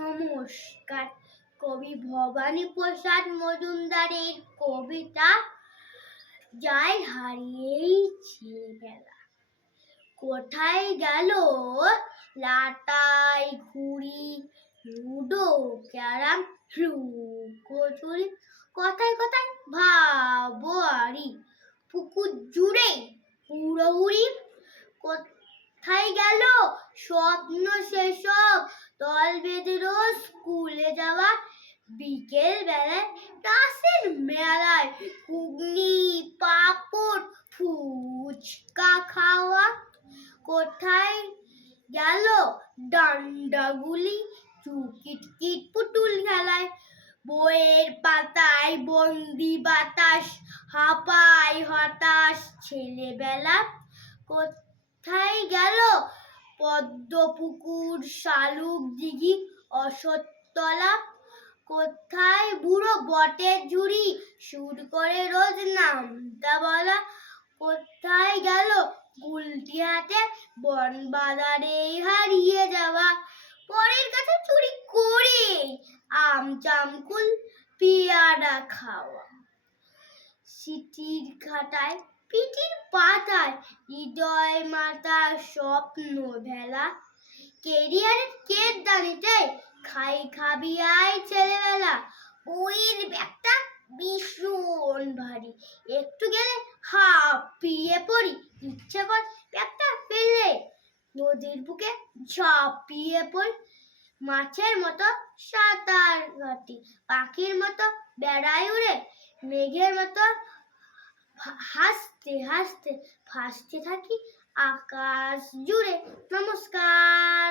নমস্কার। কবি ভবানী প্রসাদ মজুমদারের কবিতা যাই হারিয়েই ছেলেবেলা কোথায় গেল লাটাই ঘুড়ি, লুডো, ক্যারাম লুকোচুরি কথায় কথায় ভাবোয়ারি, পুকুর জুড়ে পুরোপুরি কোথায় গেল স্বপ্ন সেসব দল বেঁধে রোজ স্কুলে যাওয়া। বিকেল বেলায় টাসের মেলায় ঘুগনি, পাপড়, ফুচকা খাওয়া। কোথায় গেল ডান্ডাগুলি? চুকিটকিট পুতুল খেলায়। বইয়ের পাতায় বন্দি বাতাস, হাপায় হতাশ ছেলেবেলা। কোথায় গেল পদ্ম পুকুর শালুক, দিঘি অসততলা কোথায় বুড়ো বটের ঝুড়ি? সুর করে রোজ নামতা বলা। কোথায় গেল গুলটি হাতে? বন বাজারে হারিয়ে যাওয়া। পরের কাছে চুরি করে আম জামকুল পেয়ারা খাওয়া। সিটির খাটায় পিটির পাতায়, হৃদয় মাতা স্বপ্ন ভেলা, কেরিয়ারের কের দানিতে খাই খাবি আয় ছেলেবেলা। বইয়ের ব্যাগটা ভীষণ ভারী। একটু গেলে হাঁপিয়ে পড়ি, ইচ্ছে কর ব্যাগটা ফেলে। নদীর বুকে ঝাঁপিয়ে পড়ি, মাছের মতো সাঁতার কাটি, পাখির মতো বেড়াই উড়ে, মেঘের মতো ভা- হাসতে হাসতে ভাসতে থাকি আকাশ জুড়ে নমস্কার।